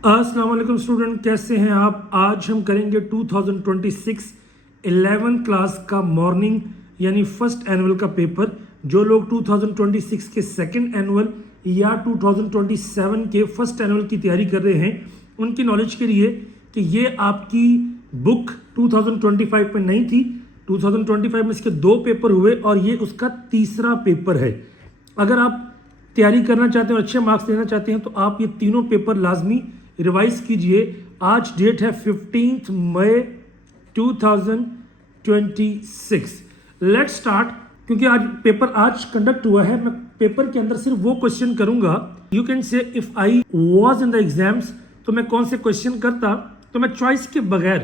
अस्सलाम वालेकुम स्टूडेंट, कैसे हैं आप। आज हम करेंगे 2026 11th क्लास का मॉर्निंग यानी फर्स्ट एनुअल का पेपर। जो लोग 2026 के सेकंड एनुअल या 2027 के फर्स्ट एनुअल की तैयारी कर रहे हैं, उनकी नॉलेज के लिए कि ये आपकी बुक 2025 में नहीं थी। 2025 में इसके 2 पेपर हुए और ये उसका तीसरा पेपर है। अगर आप तैयारी करना चाहते हैं और अच्छे मार्क्स लेना चाहते हैं तो आप ये तीनों पेपर लाजमी रिवाइज कीजिए। आज डेट है 15 मई 2026। Let's start. क्योंकि आज पेपर कंडक्ट हुआ है, मैं पेपर के अंदर सिर्फ वो क्वेश्चन करूंगा। You can say if I was in the exams, तो मैं कौन से क्वेश्चन करता, तो मैं चॉइस के बगैर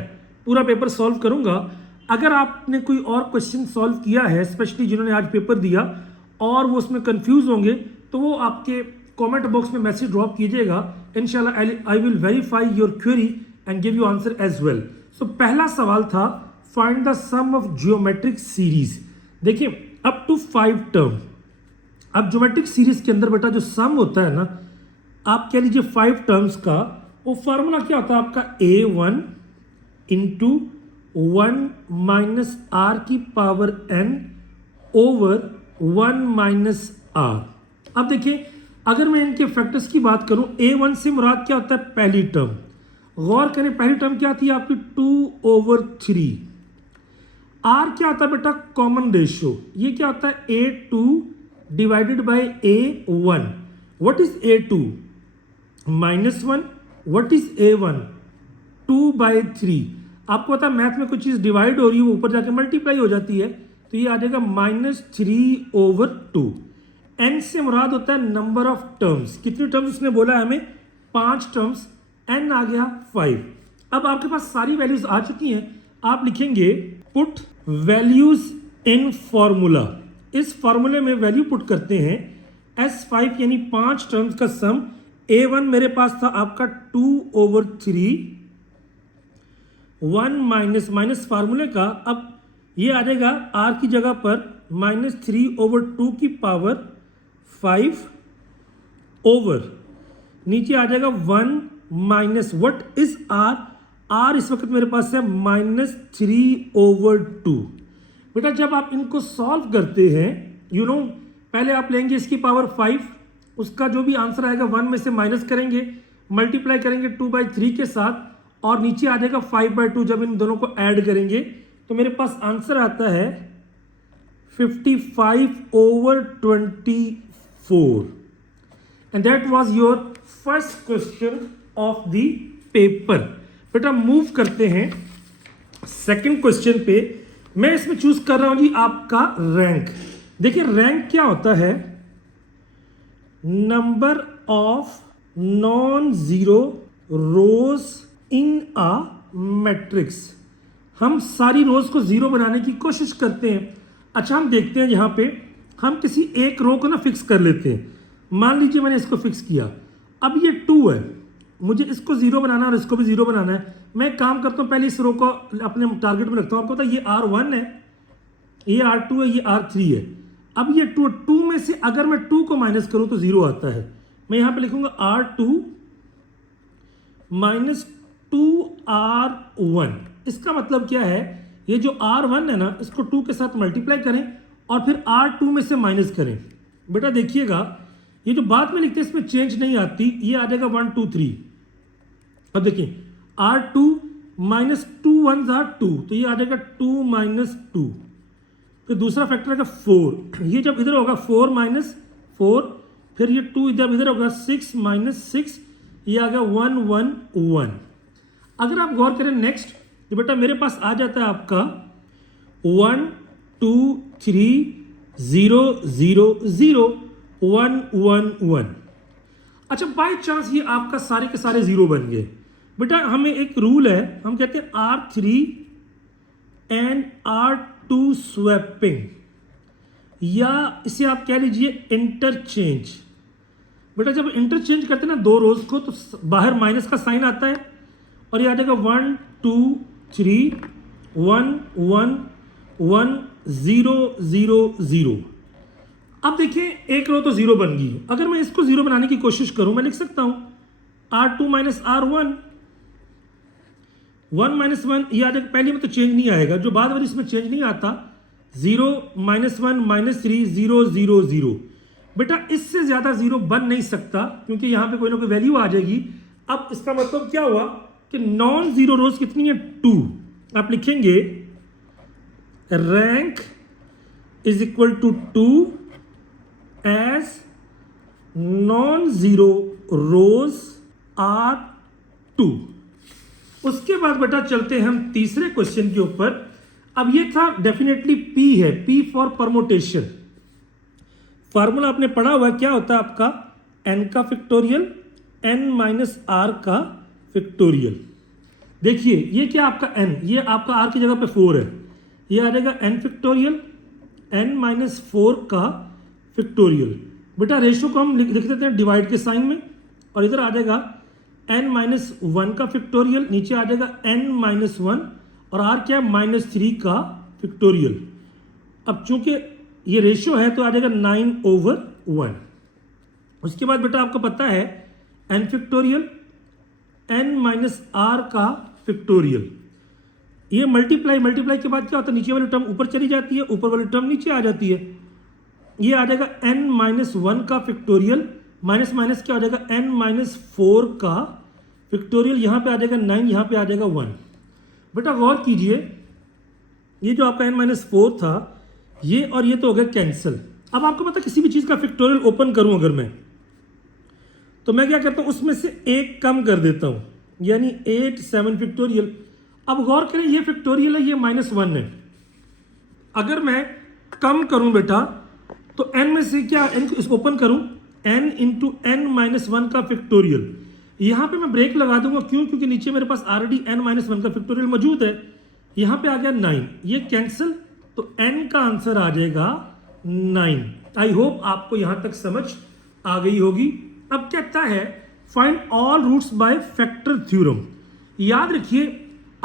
पूरा पेपर सॉल्व करूंगा। अगर आपने कोई और क्वेश्चन सॉल्व किया है, स्पेशली जिन्होंने आज पेपर दिया और वो उसमें कंफ्यूज होंगे, तो वो आपके कमेंट बॉक्स में मैसेज ड्रॉप कीजिएगा। इंशाल्लाह I will verify your query and give you answer as well. So पहला सवाल था find the sum of geometric series. देखिए अप टू 5 टर्म। अब ज्योमेट्रिक सीरीज के अंदर बेटा जो सम होता है ना, आप कह लीजिए 5 टर्म्स का, वो फार्मूला क्या होता है आपका A1 इंटू 1 माइनस आर की power n over 1 minus r. अब देखिए अगर मैं इनके फैक्टर्स की बात करूं, A1 से मुराद क्या होता है, पहली टर्म। गौर करें पहली टर्म क्या थी आपकी 2/3। R क्या होता है बेटा, कॉमन रेशियो। ये क्या होता है A2 divided by A1। What is A2? -1। What is A1? 2/3। आपको पता है मैथ में कुछ चीज डिवाइड हो रही है, वो ऊपर जाके मल्टीप्लाई हो जाती है, तो ये आ जाएगा -3/2। n से मुराद होता है नंबर ऑफ टर्म्स। कितनी टर्म्स उसने बोला है हमें, 5 टर्म्स। n आ गया 5। अब आपके पास सारी वैल्यूज आ चुकी हैं। आप लिखेंगे पुट वैल्यूज इन फॉर्मूला। इस फॉर्मूले में वैल्यू पुट करते हैं। S5 यानी 5 टर्म्स का सम। A1 मेरे पास था आपका 2/3, 1 माइनस फार्मूले का। अब ये आ जाएगा R की जगह पर -3/2 की पावर 5 ओवर, नीचे आ जाएगा 1 minus what is R? R इस वक्त मेरे पास है -3/2। बेटा जब आप इनको सॉल्व करते हैं, पहले आप लेंगे इसकी पावर 5, उसका जो भी आंसर आएगा 1 में से माइनस करेंगे, मल्टीप्लाई करेंगे 2/3 के साथ, और नीचे आ जाएगा 5/2। जब इन दोनों को ऐड करेंगे तो मेरे पास आंसर आता है 55/24। And that was your first question of the paper. बेटा मूव करते हैं सेकंड क्वेश्चन पे। मैं इसमें चूज कर रहा हूं जी आपका रैंक। देखिए रैंक क्या होता है, number of non zero rose in a matrix. हम सारी रोज को जीरो बनाने की कोशिश करते हैं। अच्छा हम देखते हैं, यहाँ पे हम किसी एक रो को ना फिक्स कर लेते हैं। मान लीजिए मैंने इसको फिक्स किया। अब ये 2 है, मुझे इसको जीरो बनाना है और इसको भी जीरो बनाना है। मैं एक काम करता हूँ, पहले इस रो को अपने टारगेट में रखता हूँ। आपको पता है ये R1 है, ये R2 है, ये R3 है। अब ये 2 में से अगर मैं 2 को माइनस करूँ तो 0 आता है। मैं यहाँ पे लिखूंगा R2 माइनस 2R1। इसका मतलब क्या है, ये जो R1 है ना, इसको 2 के साथ मल्टीप्लाई करें और फिर R2 में से माइनस करें। बेटा देखिएगा ये जो बात में लिखते हैं इसमें चेंज नहीं आती, ये आ जाएगा 1 2 3। अब देखिए R2 माइनस 2 1 2, तो ये आ जाएगा 2 माइनस 2। फिर दूसरा फैक्टर आएगा 4। ये जब इधर होगा 4 माइनस 4, फिर ये 2 इधर होगा 6 माइनस 6, ये आ गया 1 1 1। अगर आप गौर करें नेक्स्ट, तो बेटा मेरे पास आ जाता है आपका 1 2 3 0 0 0 1 1 1। अच्छा बाय चांस ये आपका सारे के सारे जीरो बन गए। बेटा हमें एक रूल है, हम कहते हैं R3 एंड R2 स्वैपिंग, या इसे आप कह लीजिए इंटरचेंज। बेटा जब इंटरचेंज करते हैं ना दो रोज को, तो बाहर माइनस का साइन आता है और ये आ जाएगा 1 2 3 1 1 1 0 0 0। अब देखिए एक रो तो जीरो बन गई। अगर मैं इसको जीरो बनाने की कोशिश करूं, मैं लिख सकता हूं R2 माइनस R1, 1 माइनस 1 ये आ जाएगा, पहले में तो चेंज नहीं आएगा, जो बाद वाली इसमें चेंज नहीं आता, 0 माइनस 1 माइनस 3 0 0 0। बेटा इससे ज्यादा जीरो बन नहीं सकता क्योंकि यहां पे कोई ना कोई वैल्यू आ जाएगी। अब इसका मतलब क्या हुआ कि नॉन जीरो रोज कितनी है, 2। आप लिखेंगे rank is equal to 2 as non zero rows are 2। उसके बाद बेटा चलते हैं हम तीसरे क्वेश्चन के ऊपर। अब ये था डेफिनेटली P है, P फॉर परमोटेशन। फार्मूला आपने पढ़ा हुआ क्या होता है आपका, n का फैक्टोरियल n माइनस आर का फैक्टोरियल। देखिए ये क्या आपका n, ये आपका r की जगह पे 4 है, ये आ जाएगा n फैक्टोरियल n माइनस 4 का फैक्टोरियल। बेटा रेशो को हम लिख देते हैं डिवाइड के साइन में, और इधर आ जाएगा n माइनस 1 का फैक्टोरियल, नीचे आ जाएगा n माइनस 1 और r क्या है -3 का फैक्टोरियल। अब चूंकि ये रेशियो है तो आ जाएगा 9/1। उसके बाद बेटा आपको पता है n factorial n minus r का फैक्टोरियल, ये मल्टीप्लाई के बाद क्या होता है, नीचे वाली टर्म ऊपर चली जाती है, ऊपर वाली टर्म नीचे आ जाती है। ये आ जाएगा n माइनस 1 का फैक्टोरियल, माइनस माइनस क्या हो जाएगा n माइनस 4 का फैक्टोरियल, यहाँ पे आ जाएगा 9, यहाँ पे आ जाएगा 1। बेटा गौर कीजिए, ये जो आपका n माइनस 4 था ये और ये तो हो गया कैंसिल। अब आपको पता किसी भी चीज का फैक्टोरियल ओपन करूं अगर मैं, तो मैं क्या करता हूं उसमें से एक कम कर देता हूं, यानी 8 7 फैक्टोरियल। अब गौर करें ये फैक्टोरियल है, ये -1 है। अगर मैं कम करूं बेटा तो n में से क्या n को ओपन करूं, n इंटू n माइनस 1 का फैक्टोरियल। यहां पे मैं ब्रेक लगा दूंगा, क्यों, क्योंकि नीचे मेरे पास ऑलरेडी n माइनस 1 का फैक्टोरियल मौजूद है। यहां पे आ गया 9, ये कैंसिल, तो n का आंसर आ जाएगा 9। आई होप आपको यहां तक समझ आ गई होगी। अब कहता है find all roots by factor theorem. याद रखिए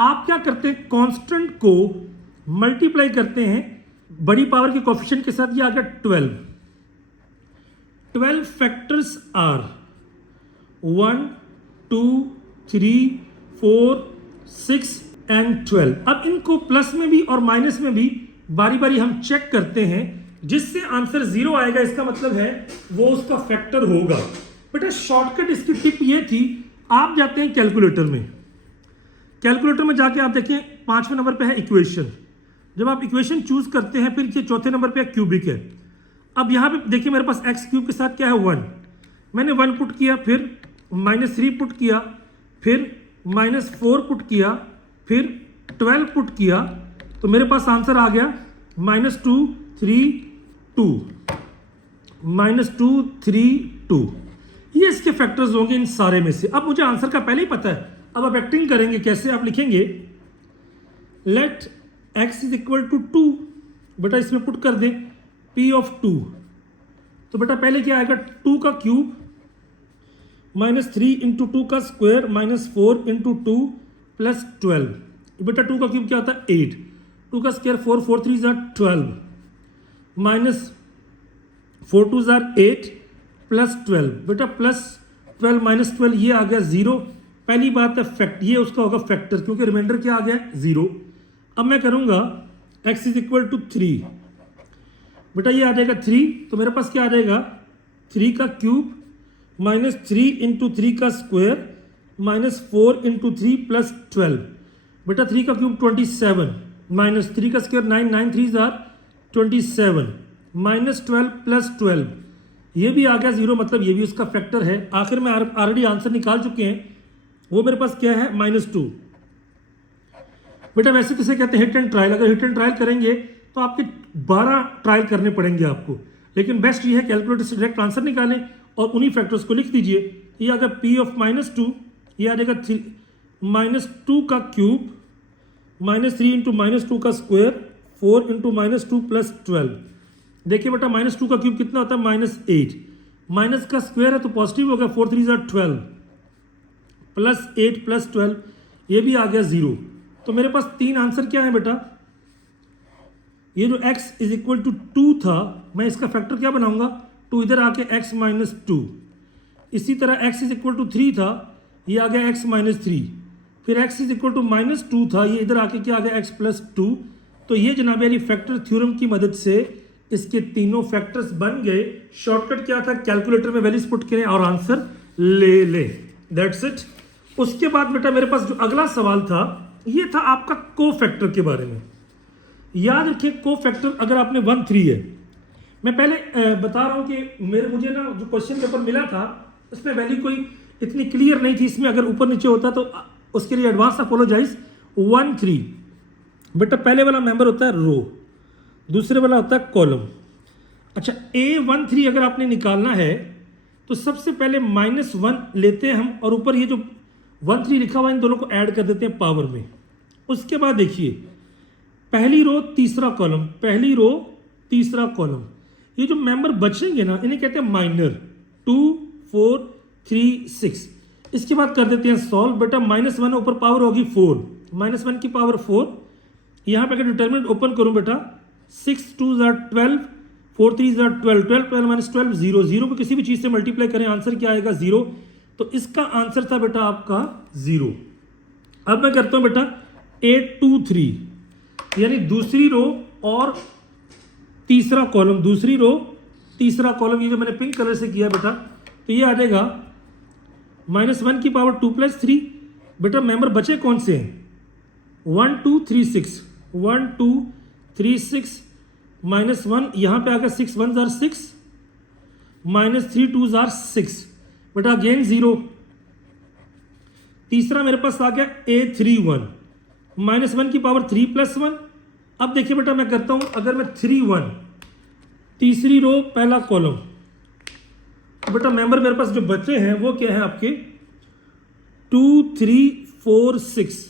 आप क्या करते हैं, कांस्टेंट को मल्टीप्लाई करते हैं बड़ी पावर के कोफिशिएंट के साथ। ये आ गया 12 फैक्टर्स आर 1 2 3 4 6 एंड 12। अब इनको प्लस में भी और माइनस में भी बारी बारी हम चेक करते हैं, जिससे आंसर 0 आएगा इसका मतलब है वो उसका फैक्टर होगा। बेटा शॉर्टकट इसकी टिप ये थी, आप जाते हैं कैलकुलेटर में जाके आप देखें 5वें नंबर पे है इक्वेशन। जब आप इक्वेशन चूज करते हैं फिर ये चौथे नंबर पे क्यूबिक है। अब यहाँ पे देखिए मेरे पास एक्स क्यूब के साथ क्या है 1, मैंने 1 पुट किया, फिर -3 पुट किया, फिर -4 पुट किया, फिर 12 पुट किया, तो मेरे पास आंसर आ गया -2 3 2 -2 3 2। ये इसके फैक्टर्स होंगे इन सारे में से। अब मुझे आंसर का पहले ही पता है, अब आप एक्टिंग करेंगे कैसे, आप लिखेंगे let x is equal to 2, बेटा इसमें पुट कर दें p ऑफ 2, तो बेटा पहले क्या आएगा 2 का क्यूब -3 इंटू 2 का स्क्वायर -4 इंटू 2 प्लस 12। बेटा 2 का क्यूब क्या होता है 8, 2 का square 4 4 3 jar 12 minus 4 2 jar 8 plus 12। बेटा प्लस 12 माइनस 12 ये आ गया 0। पहली बात है फैक्ट, ये उसका होगा फैक्टर क्योंकि रिमाइंडर क्या आ गया 0। अब मैं करूंगा x इज इक्वल टू 3, बेटा ये आ जाएगा 3, तो मेरे पास क्या आ जाएगा 3 का क्यूब -3 इंटू 3 का स्क्वायर -4 इंटू 3 प्लस 12। बेटा 3 का क्यूब 27 -3 का स्क्वायर 9 9 3 जार 27 -12 प्लस 12, ये भी आ गया 0, मतलब ये भी उसका फैक्टर है। आखिर में ऑलरेडी आंसर निकाल चुके हैं, वो मेरे पास क्या है -2। बेटा वैसे किसे कहते हैं हिट एंड ट्रायल। अगर हिट एंड ट्रायल करेंगे तो आपके 12 ट्रायल करने पड़ेंगे आपको, लेकिन बेस्ट ये है कैलकुलेटर से डायरेक्ट आंसर निकालें और उन्हीं फैक्टर्स को लिख दीजिए। ये अगर p ऑफ -2, ये आ जाएगा -2 का क्यूब -3 इंटू -2 का स्क्वायर 4 इंटू -2 प्लस 12। देखिए बेटा -2 का क्यूब कितना होता है -8, माइनस का स्क्वायर है तो पॉजिटिव हो गया 4 3 जार 12 प्लस 8 प्लस 12, ये भी आ गया 0। तो मेरे पास 3 आंसर क्या है बेटा, ये जो x इज इक्वल टू 2 था, मैं इसका फैक्टर क्या बनाऊंगा 2, इधर आके x -2। इसी तरह x इज इक्वल टू 3 था, ये आ गया x माइनस 3, फिर x is equal to minus 2 था, ये इधर आके क्या आ गया x प्लस 2। तो ये जनाब यानी फैक्टर थ्योरम की मदद से इसके तीनों फैक्टर्स बन गए। शॉर्टकट क्या था, कैलकुलेटर में वैल्यूज पुट करें और आंसर ले लें, दैट्स इट। उसके बाद बेटा मेरे पास जो अगला सवाल था ये था आपका को फैक्टर के बारे में। याद रखिए को फैक्टर अगर आपने 1 3 है, मैं पहले बता रहा हूँ कि मुझे ना जो क्वेश्चन पेपर मिला था उसमें वैल्यू कोई इतनी क्लियर नहीं थी, इसमें अगर ऊपर नीचे होता तो उसके लिए एडवांस अपोलोजाइज। 1 3 बेटा पहले वाला मेंबर होता है रो, दूसरे वाला होता है कॉलम। अच्छा A1 3 अगर आपने निकालना है तो सबसे पहले -1 लेते हैं हम और ऊपर ये जो 1 3 लिखा हुआ है इन दोनों को ऐड कर देते हैं पावर में। उसके बाद देखिए पहली रो तीसरा कॉलम, पहली रो तीसरा कॉलम, ये जो मेंबर बचेंगे ना इन्हें कहते हैं माइनर। 2 4 3 6, इसके बाद कर देते हैं सॉल्व। बेटा -1 ऊपर पावर होगी 4, -1 की पावर 4, यहाँ पे अगर डिटर्मिनेंट ओपन करूँ बेटा 6 2 12, 4 3 12, 12 12 माइनस 12 0, 0 को किसी भी चीज़ से मल्टीप्लाई करें आंसर क्या आएगा 0। तो इसका आंसर था बेटा आपका 0। अब मैं करता हूँ बेटा 8 2 3 यानी दूसरी रो और तीसरा कॉलम, दूसरी रो तीसरा कॉलम, ये जो मैंने पिंक कलर से किया बेटा तो ये आ जाएगा -1 की पावर 2 प्लस 3। बेटा मेंबर बचे कौन से हैं 1 2 3 6, 1 2 3 6 -1, यहाँ पे आ गया 6 1 जार 6, -3 2 जार 6, बेटा अगेन 0। तीसरा मेरे पास आ गया A31, -1 की पावर 3 प्लस 1। अब देखिए बेटा मैं करता हूं अगर मैं 3 1 तीसरी रो पहला कॉलम, तो बेटा मेंबर मेरे पास जो बचे हैं वो क्या है आपके 2 3 4 6,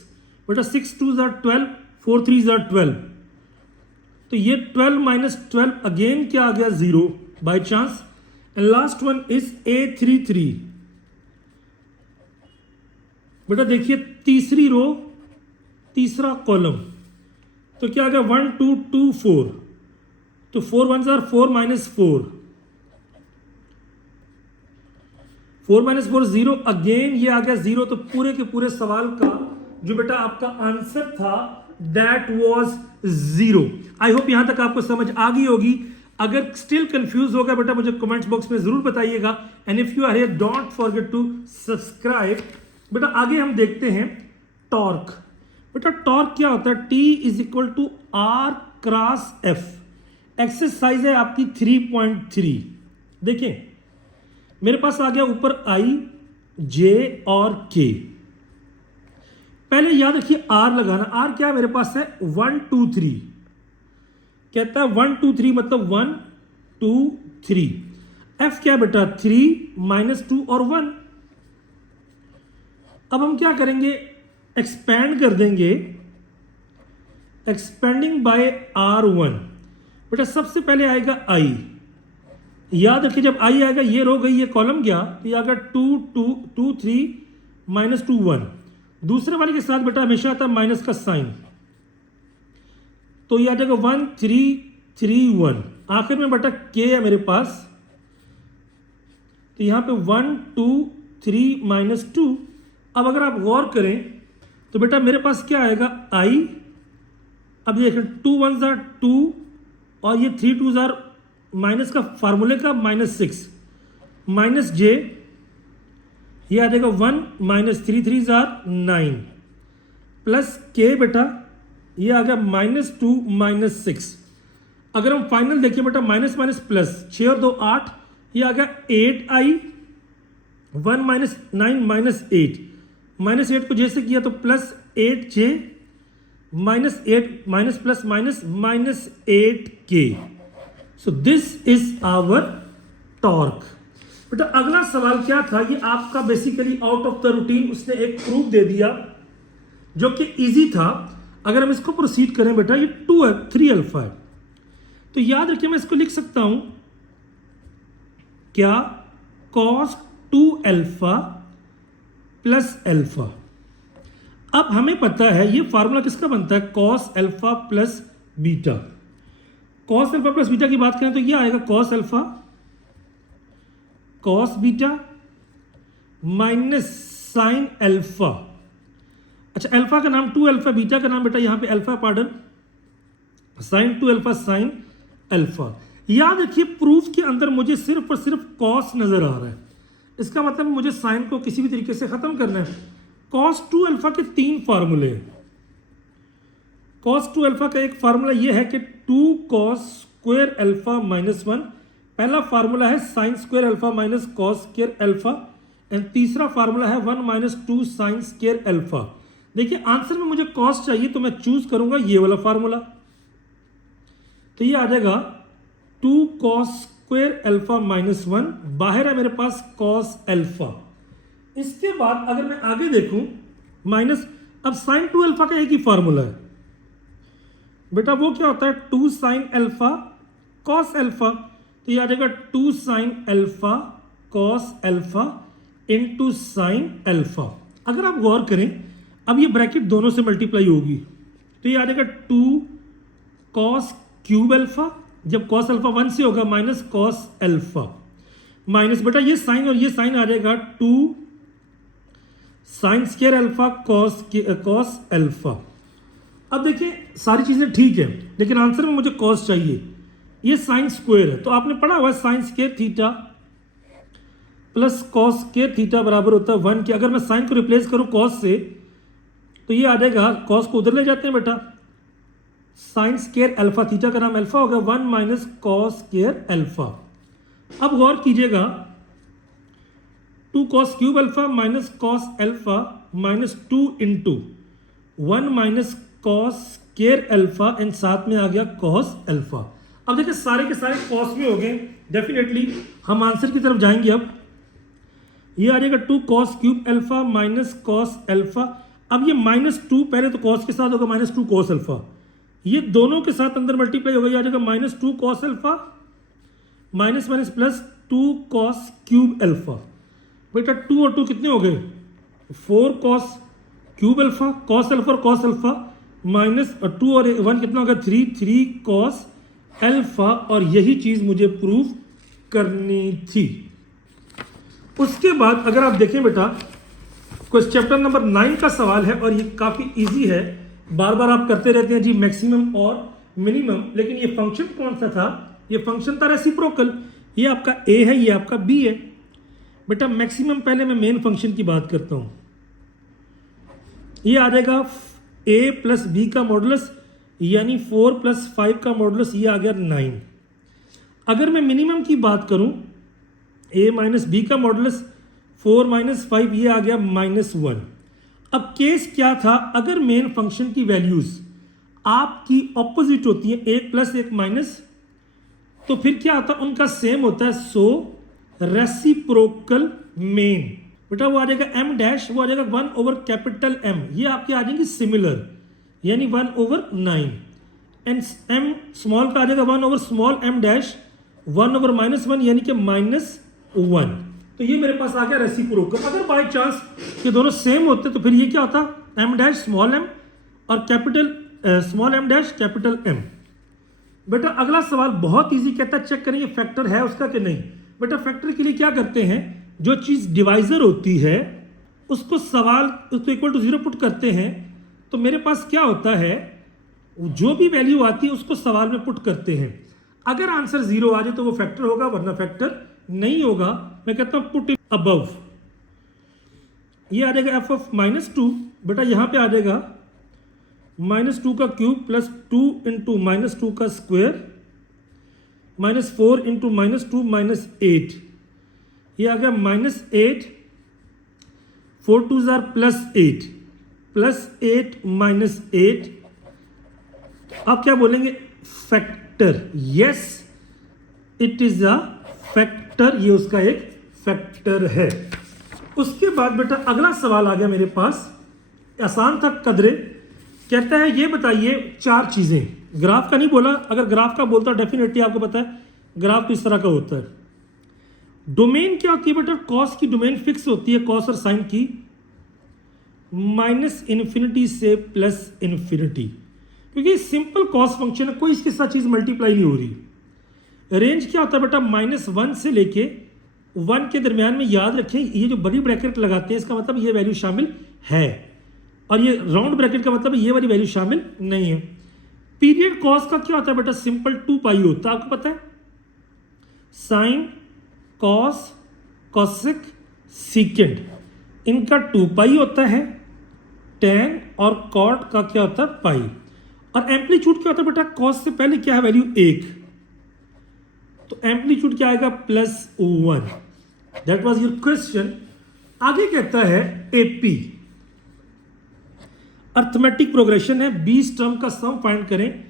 बेटा 6 2 जार 12, 4 3 जार 12, तो ये 12 माइनस 12 अगेन क्या आ गया 0 by chance. And last one is A33, बेटा देखिए तीसरी रो तीसरा कॉलम, तो क्या आ गया 1 2 2 4, तो 4 1 जार 4 माइनस 4, 4 माइनस 4 0, अगेन ये आ गया 0। तो पूरे के पूरे सवाल का जो बेटा आपका आंसर था दैट वाज 0। आई होप यहां तक आपको समझ आ गई होगी। अगर स्टिल कंफ्यूज होगा बेटा मुझे कमेंट्स बॉक्स में जरूर बताइएगा। And if you are here don't forget to subscribe. बेटा आगे हम देखते हैं टॉर्क। बेटा टॉर्क क्या होता है, T is equal to R cross F। Exercise है आपकी 3.3। देखें मेरे पास आ गया ऊपर I J और K। पहले याद रखिए R लगाना। R क्या है मेरे पास है 1 2 3, कहता है 1 2 3 मतलब 1 2 3। F क्या है बेटा 3 -2 और 1। अब हम क्या करेंगे एक्सपैंड कर देंगे, एक्सपेंडिंग बाय R1। बेटा सबसे पहले आएगा I, याद रखिए जब I आएगा ये रो गई ये कॉलम गया तो ये आएगा 2 2 2 3 -2 1। दूसरे वाले के साथ बेटा हमेशा आता है माइनस का साइन, तो ये आ जाएगा 1 3 3 1। आखिर में बेटा K है मेरे पास, तो यहां पे 1 2 3 -2। अब अगर आप गौर करें तो बेटा मेरे पास क्या आएगा I, अब ये 2 1 जार 2 और ये 3 2 जार माइनस का फार्मूले का -6 माइनस J, ये आ जाएगा 1 -3 3 जार 9 प्लस K बेटा ये आ गया -2 -6। अगर हम फाइनल देखिए बेटा माइनस माइनस प्लस 6 और 2 8, ये आ गया 8I 1 -9 -8, -8 को जैसे किया तो plus 8J -8 minus plus minus -8K। So this is our torque. बेटा अगला सवाल क्या था, ये आपका basically out of the routine उसने एक प्रूफ दे दिया जो कि इजी था। अगर हम इसको प्रोसीड करें बेटा ये 3 अल्फा है, तो याद रखिए मैं इसको लिख सकता हूं क्या cos 2 अल्फा प्लस अल्फा। अब हमें पता है ये फार्मूला किसका बनता है cos alpha plus beta. cos alpha plus beta की बात करें तो ये आएगा cos alpha cos beta minus sine alpha. अच्छा, अल्फा का नाम 2 अल्फा, बीटा का नाम बेटा यहाँ पे alpha, pardon, sine 2 alpha sine alpha. याद रखिए प्रूफ के अंदर मुझे सिर्फ और सिर्फ कॉस नजर आ रहा है, इसका मतलब मुझे साइन को किसी भी तरीके से खत्म करना है। कॉस 2 अल्फा के 3 फार्मूले हैं। कॉस 2 अल्फा का एक फार्मूला ये है कि 2 कॉस स्क्वायर अल्फा माइनस 1, पहला फार्मूला है sine square alpha minus cos square alpha, and तीसरा फार्मूला है 1 माइनस 2 साइन स्क्वायर अल्फा। देखिए आंसर में मुझे कॉस चाहिए तो मैं चूज करूंगा ये वाला फार्मूला, तो ये आ जाएगा 2 कॉस स्क्वायर अल्फा माइनस 1, बाहर है मेरे पास कॉस अल्फा। इसके बाद अगर मैं आगे देखूं माइनस, अब साइन 2 अल्फा का एक ही फार्मूला है बेटा, वो क्या होता है 2 साइन अल्फा कॉस अल्फा, तो ये आ जाएगा 2 sine alpha cos alpha into sine alpha. अगर आप गौर करें अब ये ब्रैकेट दोनों से मल्टीप्लाई होगी, तो ये आ जाएगा 2 कॉस क्यूब अल्फा, जब कॉस अल्फा 1 से होगा, माइनस कॉस अल्फा, माइनस बेटा ये साइन और ये साइन आ जाएगा 2 sine square alpha cos alpha. अब देखिए सारी चीजें ठीक है, लेकिन आंसर में मुझे कॉस चाहिए, ये साइन स्क्वायर है, तो आपने पढ़ा हुआ है sine square theta plus cos square theta बराबर होता है 1 के। अगर मैं साइन को रिप्लेस करूं कॉस से तो ये आ जाएगा, कॉस को उधर ले जाते हैं बेटा, साइन स्क्वायर अल्फा, थीटा का नाम अल्फा होगा, 1 माइनस कॉस स्क्वायर अल्फा। अब गौर कीजिएगा 2 cos cube alpha minus cos alpha minus 2 into 1 minus cos square alpha, and साथ में आ गया कॉस अल्फा। अब देखिए सारे के सारे कॉस में हो गए, डेफिनेटली हम आंसर की तरफ जाएंगे। अब ये आ जाएगा 2 cos cube alpha minus cos alpha. अब ये माइनस 2 पहले तो कॉस के साथ होगा माइनस 2 कॉस अल्फा, ये दोनों के साथ अंदर मल्टीप्लाई होगा, ये आ जाएगा minus 2 cos alpha minus minus plus 2 cos cube alpha. बेटा 2 और 2 कितने हो गए 4 cos cube alpha, cos alpha और कॉस अल्फा, माइनस 2 और 1 कितना होगा 3 कॉस अल्फा, और यही चीज मुझे प्रूव करनी थी। उसके बाद अगर आप देखें बेटा क्वेश्चन चैप्टर नंबर 9 का सवाल है, और ये काफी इजी है, बार बार आप करते रहते हैं जी मैक्सिमम और मिनिमम, लेकिन ये फंक्शन कौन सा था, ये फंक्शन था रेसिप्रोकल, ये आपका ए है, ये आपका बी है। बेटा मैक्सिमम पहले मैं मेन फंक्शन की बात करता हूं, ये आ जाएगा a प्लस बी का मॉडुलस यानी 4 प्लस 5 का मॉडुलस, ये आ गया 9। अगर मैं मिनिमम की बात करूं a माइनस बी का मॉडुलस 4 माइनस 5, ये आ गया -1। अब केस क्या था, अगर मेन फंक्शन की वैल्यूज आपकी ऑपोजिट होती है, एक प्लस एक माइनस, तो फिर क्या होता है उनका सेम होता है, सो रेसिप्रोकल मेन। बेटा वो आ जाएगा m डैश, वो आ जाएगा 1 ओवर कैपिटल M, ये आपके आ जाएंगे सिमिलर यानी 1 ओवर 9, एंड m स्मॉल का आ जाएगा 1 over small m dash 1 over -1 यानी कि -1। तो ये मेरे पास आ गया रेसिप्रोकल। अगर बाय चांस ये दोनों सेम होते तो फिर ये क्या होता m डैश स्मॉल m और capital small m dash capital M। बेटा अगला सवाल बहुत इजी कहता है, चेक करें ये फैक्टर है उसका कि नहीं। बेटा फैक्टर के लिए क्या करते हैं, जो चीज डिवाइजर होती है उसको उसको इक्वल टू 0 पुट करते हैं, तो मेरे पास क्या होता है जो भी वैल्यू आती है उसको सवाल में पुट करते हैं। अगर आंसर 0 आ जाए तो वो फैक्टर होगा, वरना फैक्टर नहीं होगा। मैं कहता हूं पुट इन अबव, ये आ जाएगा f ऑफ -2। बेटा यहां पे आ जाएगा -2 का क्यूब प्लस 2 इंटू -2 का स्क्वायर -4 इंटू -2 -8, ये आ गया -8, 4 2s आर +8 +8 -8। आप क्या बोलेंगे factor, yes it is a factor, ये उसका एक फैक्टर है। उसके बाद बेटा अगला सवाल आ गया मेरे पास, आसान था कदरे, कहता है ये बताइए 4 चीजें, ग्राफ का नहीं बोला, अगर ग्राफ का बोलता डेफिनेटली आपको पता है ग्राफ किस तरह का होता है। डोमेन क्या होती है बेटा, कॉस की डोमेन फिक्स होती है, कॉस और साइन की, -∞ से +∞, क्योंकि सिंपल कॉस फंक्शन है, कोई इसके साथ चीज मल्टीप्लाई नहीं हो रही। रेंज क्या होता है बेटा, -1 से लेके 1 के दरमियान में याद रखें, ये जो बड़ी ब्रैकेट लगाते हैं इसका मतलब ये वैल्यू शामिल है, और ये राउंड ब्रैकेट का मतलब ये वाली वैल्यू शामिल नहीं है। पीरियड कॉस का क्या होता है बेटा? सिंपल 2 पाई होता है, आपको पता है। साइन, कॉस, कॉसेक, सीकेंड, इनका 2 पाई होता है। टेन और कॉट का क्या होता है? पाई। और एम्पलीट्यूड क्या होता है बेटा? कॉस से पहले क्या है वैल्यू? 1, तो एम्पलीट्यूड क्या आएगा? +1। That was your question. आगे कहता है एपी, अर्थमेटिक प्रोग्रेशन है, 20 टर्म का सम फाइंड करें।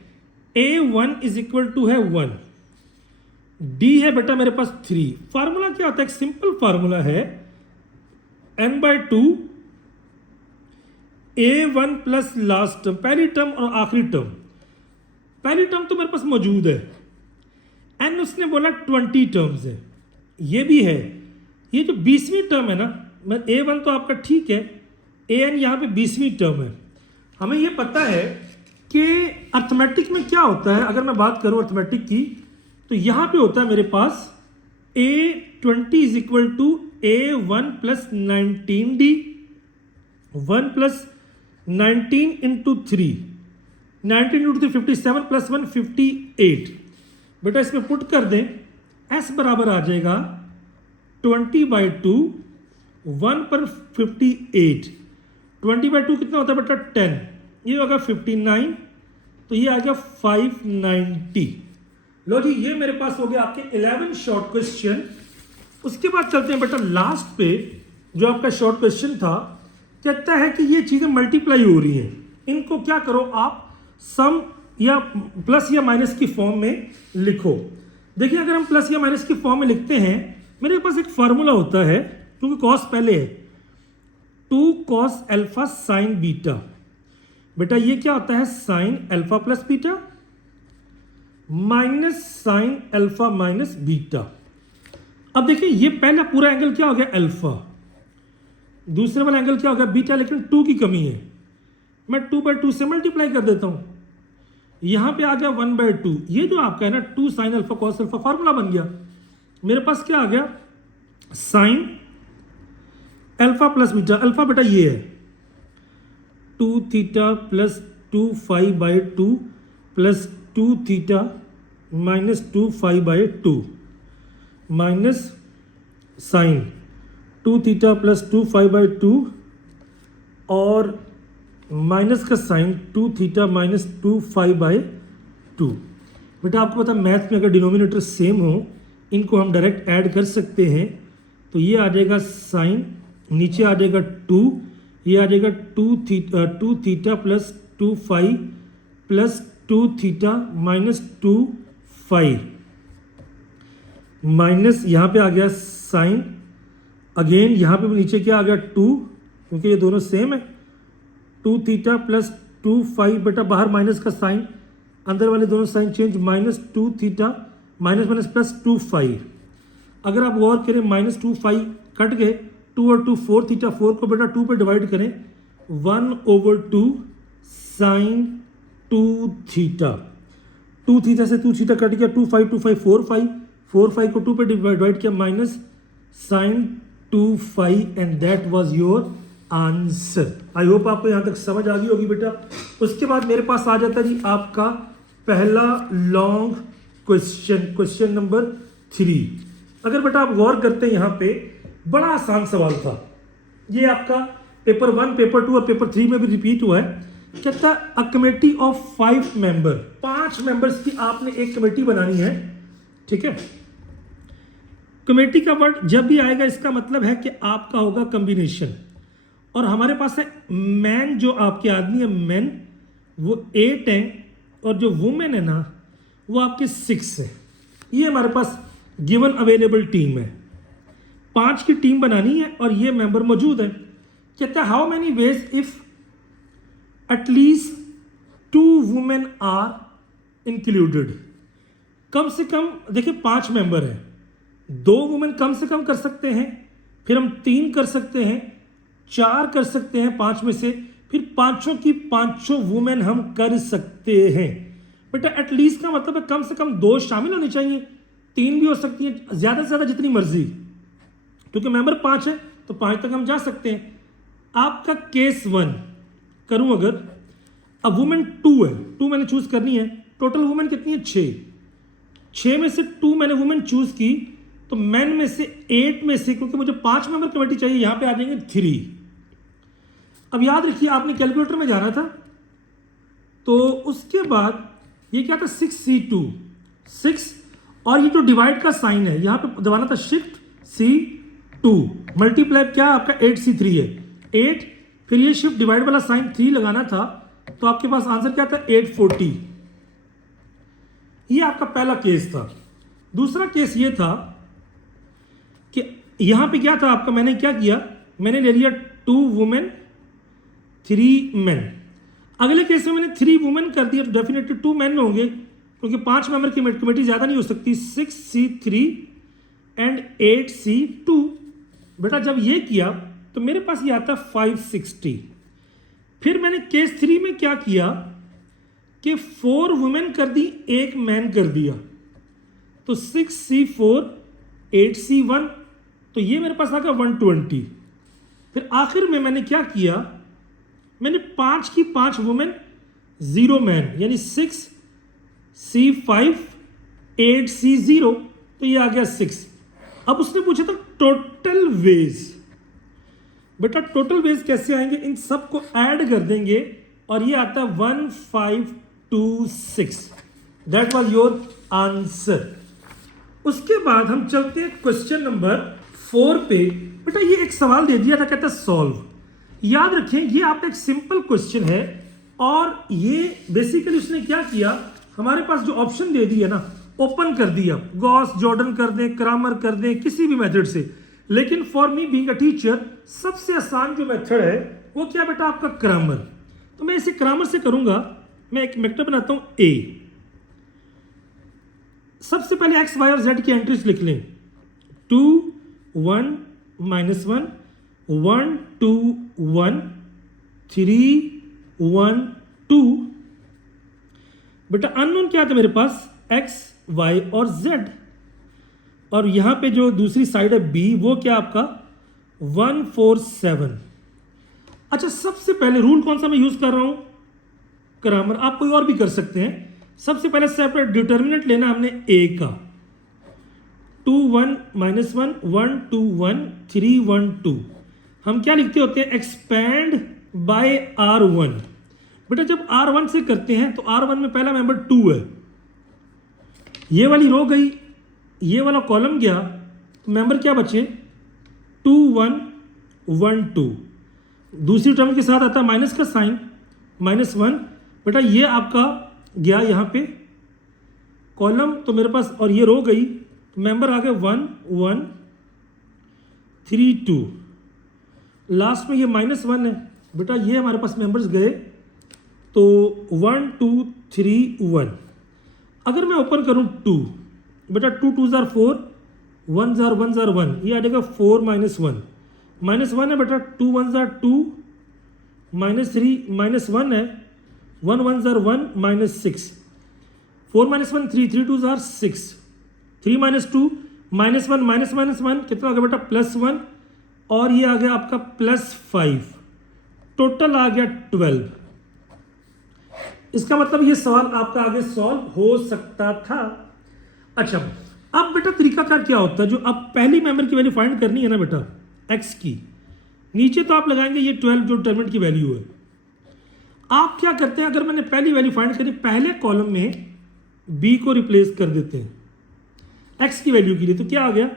A1 इज इक्वल टू है 1, D है बेटा मेरे पास 3। फार्मूला क्या होता है? एक सिंपल फार्मूला है, n/2 A1 plus last term, पहली टर्म और आखिरी टर्म। पहली टर्म तो मेरे पास मौजूद है, n उसने बोला 20 टर्म्स है, ये भी है। ये जो 20वीं टर्म है ना, A1 तो आपका ठीक है, an यहाँ पे 20वीं टर्म है। हमें ये पता है कि अर्थमेटिक में क्या होता है। अगर मैं बात करूं अर्थमेटिक की, तो यहां पे होता है मेरे पास A20 is equal to A1 plus 19D, 1 plus 19 into 3, 19 into 3 57 plus 1 58। बेटा इसमें पुट कर दें, S बराबर आ जाएगा 20/2, 1 पर 58, 20/2 कितना होता है बेटा? 10, ये होगा 59, तो ये आ गया 590। लो जी, ये मेरे पास हो गया आपके 11 शॉर्ट क्वेश्चन। उसके बाद चलते हैं बेटा लास्ट पे, जो आपका शॉर्ट क्वेश्चन था। कहता है कि ये चीज़ें मल्टीप्लाई हो रही हैं, इनको क्या करो आप? सम या प्लस या माइनस की फॉर्म में लिखो। देखिए अगर हम प्लस या माइनस की फॉर्म में लिखते हैं, मेरे पास एक फार्मूला होता है, क्योंकि कॉस पहले है, 2 cos अल्फा साइन बीटा। बेटा ये क्या होता है? Sign alpha plus beta minus sine alpha minus beta. अब देखिए ये पहला पूरा एंगल क्या हो गया? अल्फा। दूसरे वाला एंगल क्या हो गया? बीटा, लेकिन 2 की कमी है, मैं 2/2 से मल्टीप्लाई कर देता हूं। यहां पे आ गया 1/2। ये जो आपका है ना 2 sine alpha cos alpha, formula बन गया। मेरे पास क्या आ गया? Sine alpha plus beta. Alpha beta ये है 2 theta plus 2 φ/2 plus 2 theta minus 2 φ/2 minus sine 2 theta plus 2 φ/2 और माइनस का साइन 2 थीटा माइनस 2 φ/2। बेटा आपको पता मैथ में अगर डिनोमिनेटर सेम हो, इनको हम डायरेक्ट ऐड कर सकते हैं। तो ये आ जाएगा साइन, नीचे आ जाएगा 2, ये आ जाएगा 2 theta plus 2 phi plus 2 theta minus 2 phi minus यहाँ पे आ गया साइन, अगेन यहाँ पे भी नीचे क्या आ गया 2, क्योंकि ये दोनों सेम है। 2 थीटा प्लस 2 फाई, बेटा बाहर माइनस का साइन, अंदर वाले दोनों sine change, minus 2 theta minus minus plus 2 phi. अगर आप गौर करें माइनस 2 फाई कट गए, 2 और 2 4 थीटा, 4 को बेटा 2 पे डिवाइड करें, 1/2 साइन 2 थीटा। 2 थीटा से 2 थीटा कट गया, 2 फाई 2 फाई 4 फाई, 4 फाई को 2 पे डिवाइड किया, minus sine 2 phi, and that was your answer. I hope आपको यहाँ तक समझ आ गई होगी बेटा। उसके बाद मेरे पास आ जाता है जी आपका पहला लॉन्ग क्वेश्चन, क्वेश्चन नंबर 3। अगर बेटा आप गौर करते हैं यहाँ पे बड़ा आसान सवाल था। ये आपका पेपर 1, पेपर 2 और पेपर 3 में भी रिपीट हुआ है। कहता है a committee of 5 member, 5 members की आपने एक कमेटी बनानी है, ठीक है। कमेटी का वर्ड जब भी आएगा इसका मतलब है कि आपका होगा कॉम्बिनेशन, और हमारे पास है मैन, जो आपके आदमी है मैन वो 8 है, और जो वुमेन है ना वो आपके 6 है। ये हमारे पास गिवन अवेलेबल टीम है, 5 की टीम बनानी है और ये मेंबर मौजूद है। कहता है how many ways if at least 2 women are included. कम से कम देखिए 5 मेंबर हैं, 2 वुमेन कम से कम कर सकते हैं, फिर हम 3 कर सकते हैं, 4 कर सकते हैं 5 में से, फिर 5 की 5 वुमेन हम कर सकते हैं। बेटा एटलीस्ट का मतलब है कम से कम 2 शामिल होनी चाहिए, 3 भी हो सकती है, ज़्यादा से ज़्यादा जितनी मर्जी, क्योंकि मेंबर 5 है तो 5 तक हम जा सकते हैं। आपका केस 1 करूं अगर, अब वुमेन 2 है, 2 मैंने चूज करनी है। टोटल वुमेन कितनी है? 6 में से 2 मैंने वुमेन चूज की, तो मैन में से 8 में से, क्योंकि मुझे 5 मेंबर कमेटी चाहिए, यहां पे आ जाएंगे 3। अब याद रखिए आपने कैलकुलेटर में जाना था, तो उसके बाद ये क्या था 6C2 6, और ये जो डिवाइड का साइन है यहां पे दबाना था शिफ्ट C2, मल्टीप्लाई क्या आपका 8C3 है 8, फिर ये शिफ्ट डिवाइड वाला साइन 3 लगाना था, तो आपके पास आंसर क्या था 840। ये आपका पहला केस था। दूसरा केस ये था कि यहां पे क्या था आपका, मैंने क्या किया, मैंने ले लिया 2 वुमेन 3 मेन। अगले केस में मैंने 3 वुमेन कर दिया, तो डेफिनेटली 2 मेन होंगे, क्योंकि 5 मेंबर की कमेटी ज्यादा नहीं हो सकती। 6C3 and 8C2। बेटा जब ये किया तो मेरे पास ये आता 560। फिर मैंने केस 3 में क्या किया कि 4 वुमेन कर दी, 1 मैन कर दिया, तो 6C4 8C1, तो ये मेरे पास आ गया 120। फिर आखिर में मैंने क्या किया, मैंने 5 की 5 वुमेन 0 मैन, यानी 6C5 8C0, तो ये आ गया 6। अब उसने पूछा था टोटल वेज। बेटा टोटल वेज कैसे आएंगे, इन सब को ऐड कर देंगे और ये आता है 1526। That was your answer. उसके बाद हम चलते हैं क्वेश्चन नंबर 4 पे। बेटा ये एक सवाल दे दिया था, कहता है सॉल्व। याद रखें ये आपका एक सिंपल क्वेश्चन है, और ये बेसिकली उसने क्या किया, हमारे पास जो ऑप्शन दे दिया ना, ओपन कर दिया, गॉस जॉर्डन कर दें, क्रामर कर दें, किसी भी मेथड से। लेकिन for me being a teacher सबसे आसान जो मेथड है वो क्या बेटा, आपका क्रामर। तो मैं इसे क्रामर से करूंगा। मैं एक मेथड बनाता हूं ए। सबसे पहले एक्स वाई और जेड की एंट्रीज लिख लें। 2 1 -1 1 2 1 3 1 2। बेटा अननोन क्या था मेरे पास, एक्स वाई और जेड, और यहां पे जो दूसरी साइड है बी, वो क्या आपका 1 4 7। अच्छा सबसे पहले रूल कौन सा मैं यूज कर रहा हूं, क्रामर। आप कोई और भी कर सकते हैं। सबसे पहले सेपरेट डिटर्मिनेंट लेना हमने ए का। 2 1 -1 1 2 1 3 1 2। हम क्या लिखते होते हैं, एक्सपैंड बाय R1। बेटा जब R1 से करते हैं तो R1 में पहला मेंबर 2 है, ये वाली रो गई, ये वाला कॉलम गया, तो मेंबर क्या बचे 2 1 1 2। दूसरी टर्म के साथ आता है माइनस का साइन, -1। बेटा ये आपका गया यहाँ पे कॉलम, तो मेरे पास, और ये रो गई, तो मेंबर आ गए 1 1 3 2। लास्ट में ये -1 है। बेटा ये हमारे पास मेंबर्स गए, तो 1 2 3 1। अगर मैं ओपन करूं 2, बेटा 2 2 जार 4, 1 जार 1 जार 1, ये आ जाएगा 4 -1 -1 है बेटा, 2 1 जार 2 -3 -1 है, 1 1 जार 1 -6, 4 -1 3 3 2 जार 6, 3 -2 -1 -1 कितना आ गया बेटा +1, और ये आ गया आपका +5। टोटल आ गया 12। इसका मतलब ये सवाल आपका आगे सॉल्व हो सकता था। अच्छा अब बेटा तरीकाकार क्या होता है, जो अब पहली मेंबर की वैल्यू फाइंड करनी है ना बेटा एक्स की, नीचे तो आप लगाएंगे ये 12 जो डिटरमिनेंट की वैल्यू है। आप क्या करते हैं, अगर मैंने पहली वैल्यू फाइंड करी, पहले कॉलम में बी को रिप्लेस कर देते हैं एक्स की वैल्यू के लिए, तो क्या आ गया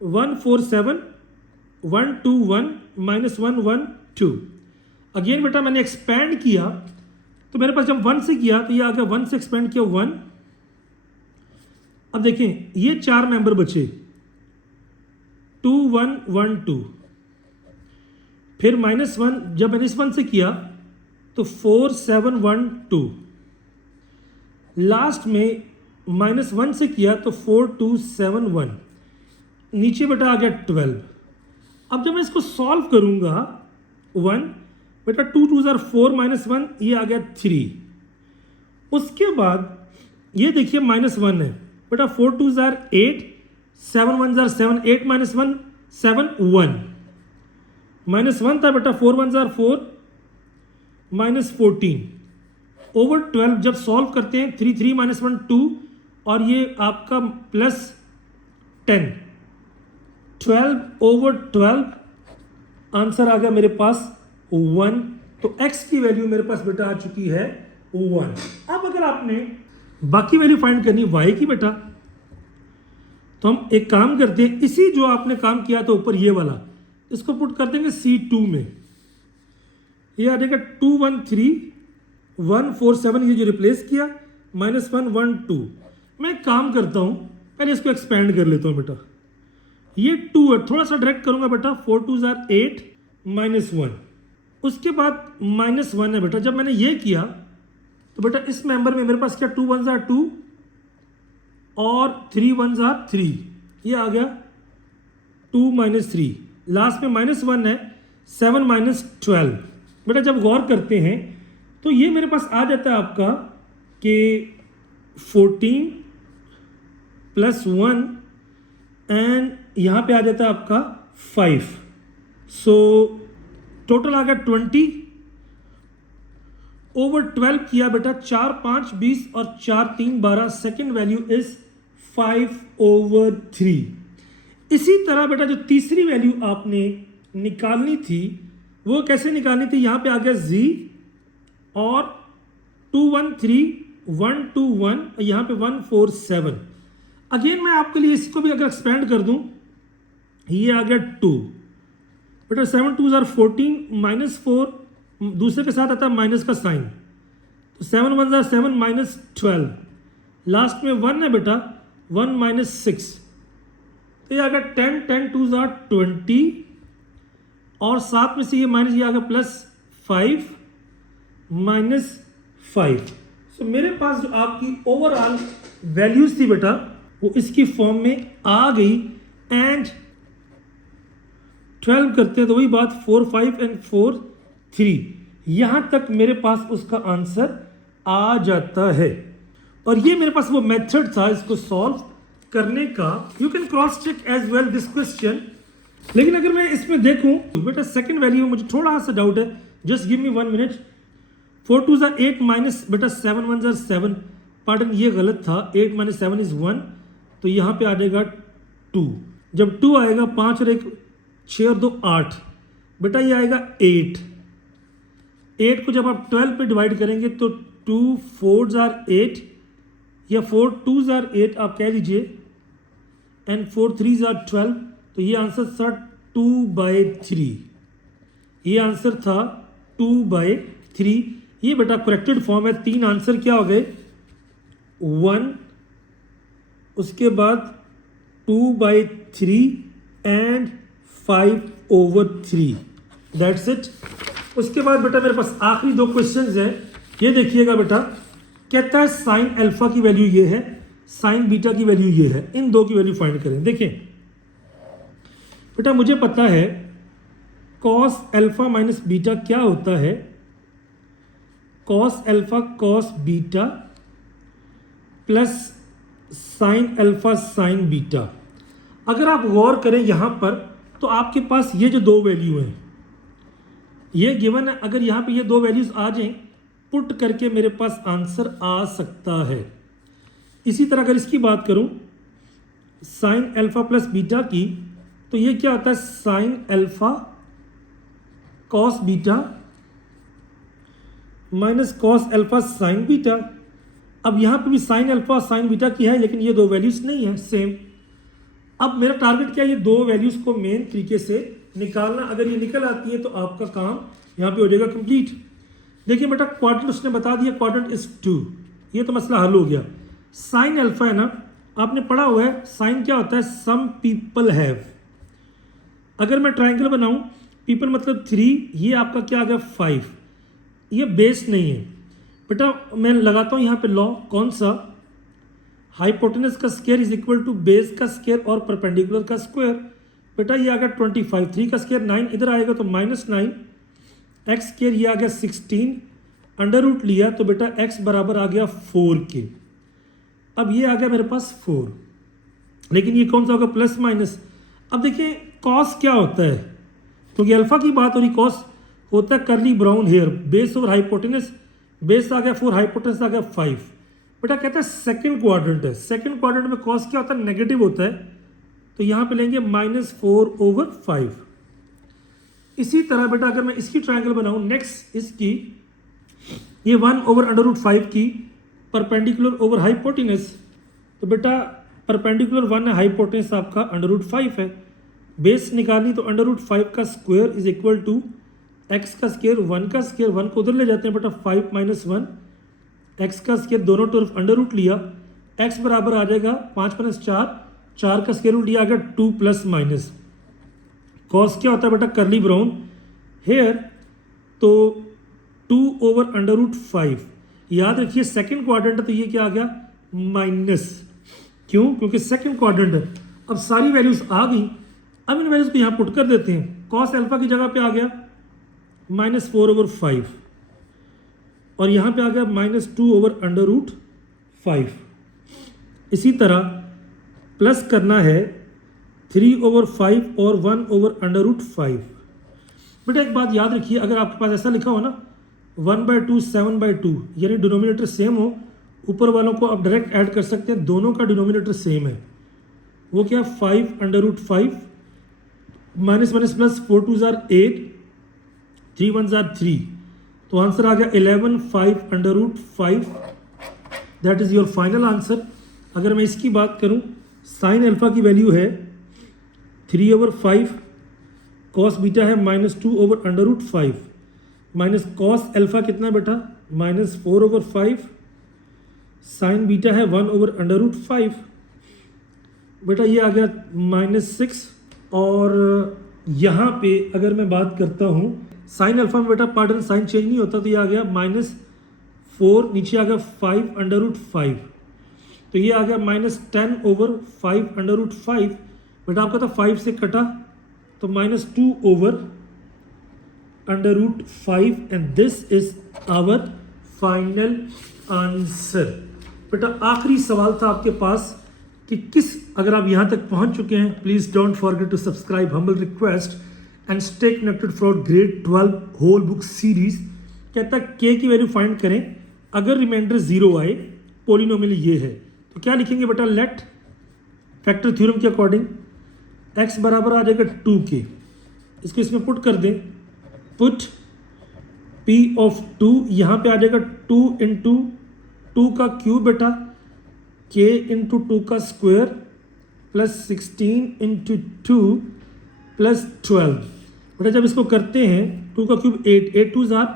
1 4 7 1 2 1 -1 1 2। अगेन बेटा मैंने एक्सपैंड किया, तो मेरे पास जब 1 से किया तो ये आ गया 1 से एक्सपेंड किया 1। अब देखें ये 4 मेंबर बचे 2 1 1 2, फिर -1 जब मैंने इस 1 से किया तो 4 7 1 2, लास्ट में -1 से किया तो 4 2 7 1, नीचे बेटा आ गया 12। अब जब मैं इसको सॉल्व करूंगा 1, बेटा 2 2 जार 4 -1, ये आ गया 3। उसके बाद ये देखिए -1 है बेटा, 4 2 जार 8, 7 1 जार 7, 8 माइनस 1 7 1 माइनस 1 था बेटा, 4 1 जार 4 माइनस 14 ओवर 12 जब सॉल्व करते हैं 3 3 माइनस 1 2 और ये आपका प्लस 10 12 ओवर 12 आंसर आ गया मेरे पास 1। तो x की वैल्यू मेरे पास बेटा आ चुकी है 1। अब अगर आपने बाकी वैल्यू फाइंड करनी y की बेटा, तो हम एक काम करते हैं, इसी जो आपने काम किया था ऊपर ये वाला, इसको पुट कर देंगे C2 में। ये आ जाएगा 2 1 3 1 4 7, ये जो रिप्लेस किया माइनस 1 1 2। मैं एक काम करता हूँ, पहले इसको एक्सपेंड कर लेता हूँ बेटा। ये 2 है, थोड़ा सा डायरेक्ट करूँगा बेटा, 4 2 जार 8 माइनस 1, उसके बाद माइनस 1 है बेटा। जब मैंने ये किया तो बेटा इस मेंबर में मेरे पास क्या 2 1 जार 2 और 3 1 जार 3, ये आ गया 2 माइनस 3, लास्ट में माइनस 1 है 7 माइनस 12। बेटा जब गौर करते हैं तो ये मेरे पास आ जाता है आपका कि 14 प्लस 1 एंड यहाँ पे आ जाता है आपका 5। सो टोटल आ गया 20 ओवर 12 किया बेटा, 4 5 20 और 4 3 12, सेकेंड वैल्यू इज 5 ओवर 3। इसी तरह बेटा जो तीसरी वैल्यू आपने निकालनी थी वो कैसे निकालनी थी, यहाँ पे आ गया z और 2 1 3 1 2 1, यहाँ पे 1 4 7। अगेन मैं आपके लिए इसको भी अगर एक्सपेंड कर दूं, ये आ गया 2 बेटा, 7 2 जार 14 माइनस 4, दूसरे के साथ आता है माइनस का साइन, तो 7 1 जार 7 माइनस 12, लास्ट में 1 है बेटा, 1 माइनस 6, तो ये आ गया 10 10 2 जार 20 और साथ में से ये माइनस, ये आ गया प्लस 5 माइनस 5। सो मेरे पास जो आपकी ओवरऑल वैल्यूज थी बेटा वो इसकी फॉर्म में आ गई। एंड 12 करते हैं तो वही बात, 4 5 एंड 4 3, यहां तक मेरे पास उसका आंसर आ जाता है। और ये मेरे पास वो मेथड था इसको सॉल्व करने का। You can cross check as well this question. लेकिन अगर मैं इसमें देखूं बेटा सेकंड वैल्यू में मुझे थोड़ा सा डाउट है, just give me 1 minute. 4 2 jar 8 minus बेटा 7 1 जार 7, पार्डन ये गलत था, 8 माइनस 7 इज 1, तो यहाँ पे आ जाएगा 2। जब 2 आएगा 5 और 1 6 और 2 8, बेटा ये आएगा 8। 8 को जब आप 12 पे डिवाइड करेंगे तो 2 4 जार 8 या 4 2 जार 8 आप कह लीजिए, एंड 4 3 जार 12, तो ये आंसर था 2/3। ये आंसर था 2/3। ये बेटा करेक्टेड फॉर्म है। 3 आंसर क्या हो गए, 1, उसके बाद 2/3 एंड 5 ओवर 3, दैट्स इट। उसके बाद बेटा मेरे पास आखिरी 2 क्वेश्चंस हैं। ये देखिएगा बेटा, कहता है साइन अल्फा की वैल्यू ये है, साइन बीटा की वैल्यू ये है, इन 2 की वैल्यू फाइंड करें। देखिए बेटा मुझे पता है कॉस अल्फा माइनस बीटा क्या होता है, cos alpha cos beta plus sine alpha sign beta. अगर आप गौर करें यहाँ पर तो आपके पास ये जो 2 वैल्यू हैं ये गिवन है। अगर यहाँ पे ये 2 वैल्यूज आ जाएं, पुट करके मेरे पास आंसर आ सकता है। इसी तरह अगर इसकी बात करूँ साइन अल्फा प्लस बीटा की, तो ये क्या होता है, sign alpha cos beta minus cos alpha sign beta. अब यहाँ पे भी साइन अल्फा साइन बीटा की है, लेकिन ये 2 वैल्यूज नहीं है सेम। अब मेरा टारगेट क्या है, ये 2 वैल्यूज को मेन तरीके से निकालना। अगर ये निकल आती है तो आपका काम यहाँ पे हो जाएगा कंप्लीट। देखिए बेटा क्वाड्रेंट उसने बता दिया, क्वाड्रेंट इज 2, ये तो मसला हल हो गया। साइन अल्फा है ना, आपने पढ़ा हुआ है, साइन क्या होता है, सम पीपल हैव। अगर मैं ट्राइंगल बनाऊं, पीपल मतलब 3, ये आपका क्या आ गया 5, ये बेस नहीं है बेटा। मैं लगाता हूं यहाँ पे लॉ, कौन सा, हाइपोटेनस का square is equal to base का स्क्वायर और परपेंडिकुलर का स्क्वायर। बेटा ये आ गया 25, 3 का स्क्वायर 9, इधर आएगा तो -9, एक्स स्क्वायर ये आ गया 16, अंडर रूट लिया तो बेटा x बराबर आ गया 4 के। अब ये आ गया मेरे पास 4। लेकिन ये कौन सा होगा, प्लस माइनस। अब देखिए कॉस क्या होता है, क्योंकि अल्फा की बात हो रही, कॉस होता है curly brown hair, base over hypotenuse, base आ गया 4, हाइपोटेनस आ गया 5। बेटा कहता है सेकंड क्वाड्रेंट है, सेकंड क्वाड्रेंट में कॉस क्या होता है, नेगेटिव होता है, तो यहाँ पे लेंगे -4/5। इसी तरह बेटा अगर मैं इसकी ट्रायंगल बनाऊं, नेक्स्ट इसकी, ये 1/√5 की परपेंडिकुलर ओवर हाइपोटेनस, तो बेटा परपेंडिकुलर 1 है, हाइपोटेनस आपका √5 है। बेस निकालनी तो √5 का square is equal to x का स्क्वायर 1 का स्क्वायर, 1 को उधर ले जाते हैं बेटा, 5 - 1 x का स्क्वायर, दोनों तरफ अंडर लिया, x बराबर आ जाएगा 5 - 4, 4 का स्क्वायर रूट, ये आ गया 2 प्लस माइनस। कॉस क्या होता है बेटा, कर्ली ब्राउन हेयर, तो 2/√5। याद रखिए सेकंड क्वाड्रेंट है, तो ये क्या आ गया, माइनस। क्यों, क्योंकि सेकंड क्वाड्रेंट है। अब सारी वैल्यूज आ गई, अब इन वैल्यूज को यहाँ पुट कर देते हैं। कॉस अल्फा की जगह पे आ गया -4/5 और यहाँ पे आ गया -2/√5। इसी तरह प्लस करना है 3/5 और 1/√5। बेटा एक बात याद रखिए, अगर आपके पास ऐसा लिखा हो ना 1/2 7/2, यानी डिनोमिनेटर सेम हो, ऊपर वालों को आप डायरेक्ट ऐड कर सकते हैं, दोनों का डिनोमिनेटर सेम है। वो क्या, 5/5 माइनस माइनस प्लस, 4 2 ज़ार 8, 3 1 ज़ार 3, तो आंसर आ गया 11 5/5। That is your final answer. अगर मैं इसकी बात करूं, साइन अल्फा की वैल्यू है 3/5, कॉस बीटा है -2/√5, माइनस कॉस अल्फा कितना बेटा, -4/5, साइन बीटा है 1/√5। बेटा ये आ गया -6। और यहाँ पे अगर मैं बात करता हूँ साइन अल्फा में, बेटा पार्डन साइन चेंज नहीं होता, तो ये आ गया -4, नीचे आ गया 5/5, तो ये आ गया -10/5/5। बेटा आपका था 5 से कटा, तो -2/√5, and this is our final answer. बेटा आखिरी सवाल था आपके पास कि किस, अगर आप यहाँ तक पहुँच चुके हैं, please don't forget to subscribe, humble request, and stay connected for grade 12 whole book series. कहता है के की वैल्यू फाइंड करें अगर रिमाइंडर 0 आए, पोलिनोमियल ये है, तो क्या लिखेंगे बेटा, लेट फैक्टर थ्योरम के अकॉर्डिंग x बराबर आ जाएगा 2k, इसको इसमें पुट कर दें, पुट p ऑफ 2, यहाँ पे आ जाएगा 2 × 2 का क्यूब बेटा, k × 2 का स्क्वायर प्लस 16 × 2 प्लस 12। बेटा जब इसको करते हैं 2 का क्यूब 8, 8 2 ज़ार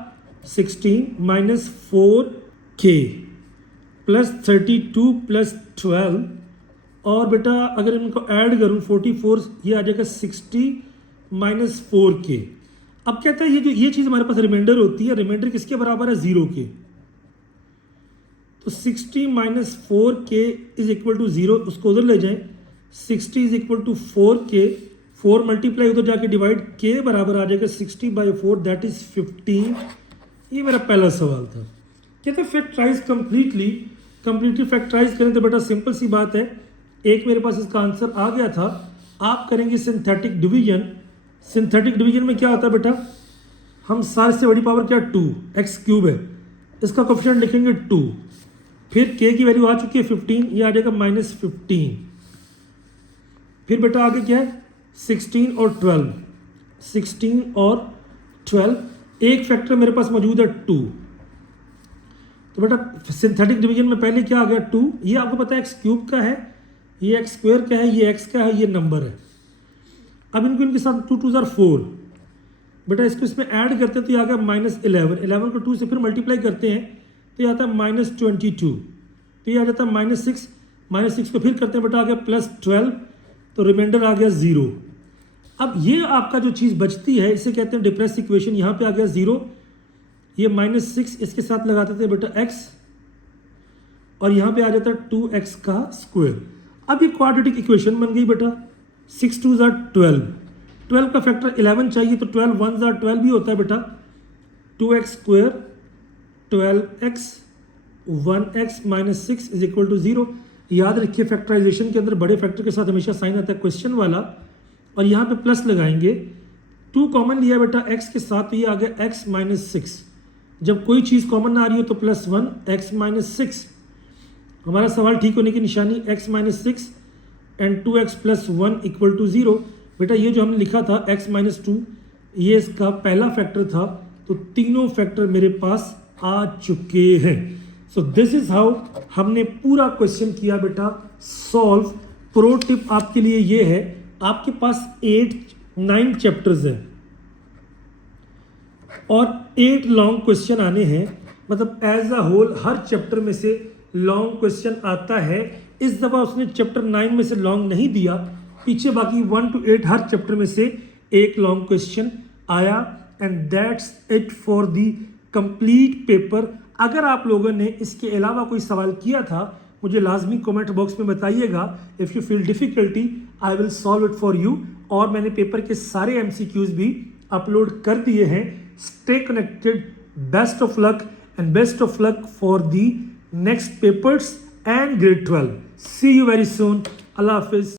16 माइनस 4k प्लस 32 प्लस 12, और बेटा अगर इनको ऐड करूँ 44, ये आ जाएगा 60 माइनस 4k। अब कहता है ये चीज़ हमारे पास रिमाइंडर होती है, रिमाइंडर किसके बराबर है, 0 के, तो 60 minus 4k is equal to 0, उसको उधर ले जाएं, 60 is equal to 4k, 4 multiply उधर जाके डिवाइड, k बराबर आ जाएगा 60/4, दैट इज 15। ये मेरा पहला सवाल था। कहते हैं फैक्टराइज कंप्लीटली फैक्टराइज करें, तो बेटा सिंपल सी बात है, एक मेरे पास इसका आंसर आ गया था। आप करेंगे सिंथेटिक डिवीजन। सिंथेटिक डिवीजन में क्या होता है बेटा, हम सारे से बड़ी पावर क्या, 2x³ है, इसका कोफिशिएंट लिखेंगे 2, फिर k की वैल्यू आ चुकी है 15, ये आ जाएगा -15। फिर बेटा आगे क्या है, 16 और 12, 16 और 12, एक फैक्टर मेरे पास मौजूद है 2, तो बेटा सिंथेटिक डिवीजन में पहले क्या आ गया 2, ये आपको पता है x³ का है, ये x² का है, ये x का है, ये नंबर है। अब इनको इनके साथ 2 2 ज़ार 4, बेटा इसको इसमें ऐड करते हैं तो ये आ गया -11, 11 को 2 से फिर मल्टीप्लाई करते हैं तो ये आता है -22, तो ये आ जाता है -6, -6 को फिर करते हैं बेटा आ गया +12, तो रिमाइंडर आ गया 0। अब ये आपका जो चीज़ बचती है इसे कहते हैं डिप्रेस इक्वेशन। यहाँ पे आ गया 0, ये -6 इसके साथ लगाते थे बेटा x, और यहाँ पे आ जाता है 2x का स्क्वायर। अब ये क्वाड्रेटिक इक्वेशन बन गई बेटा, 6 2 ज़ार 12, 12 का फैक्टर 11 चाहिए, तो 12 1 ज़ार 12 भी होता है बेटा, 2x² 12x 1x -6 is equal to 0। याद रखिए फैक्टराइजेशन के अंदर बड़े फैक्टर के साथ हमेशा साइन आता है क्वेश्चन वाला, और यहाँ पे प्लस लगाएंगे। 2 कॉमन लिया बेटा x के साथ, तो ये आ गया x माइनस 6। जब कोई चीज़ कॉमन ना आ रही हो तो +1 x माइनस 6। हमारा सवाल ठीक होने की निशानी x minus 6 and 2x plus 1 equal to 0। बेटा ये जो हमने लिखा था x माइनस 2, ये इसका पहला फैक्टर था, तो तीनों फैक्टर मेरे पास आ चुके हैं। सो दिस इज हाउ हमने पूरा क्वेश्चन किया बेटा सॉल्व। प्रो टिप आपके लिए ये है, आपके पास 9 चैप्टर्स हैं और 8 लॉन्ग क्वेश्चन आने हैं, मतलब एज अ होल हर चैप्टर में से लॉन्ग क्वेश्चन आता है। इस दफा उसने चैप्टर 9 में से लॉन्ग नहीं दिया, पीछे बाकी 1 to 8 हर चैप्टर में से एक लॉन्ग क्वेश्चन आया। And that's it for the complete paper. अगर आप लोगों ने इसके अलावा कोई सवाल किया था, मुझे लाजमी कमेंट बॉक्स में बताइएगा। If you feel difficulty I will solve it for you. और मैंने पेपर के सारे MCQs भी अपलोड कर दिए हैं। Stay connected, best of luck and best of luck for the next papers and grade 12। See you very soon. अल्लाह हाफिज।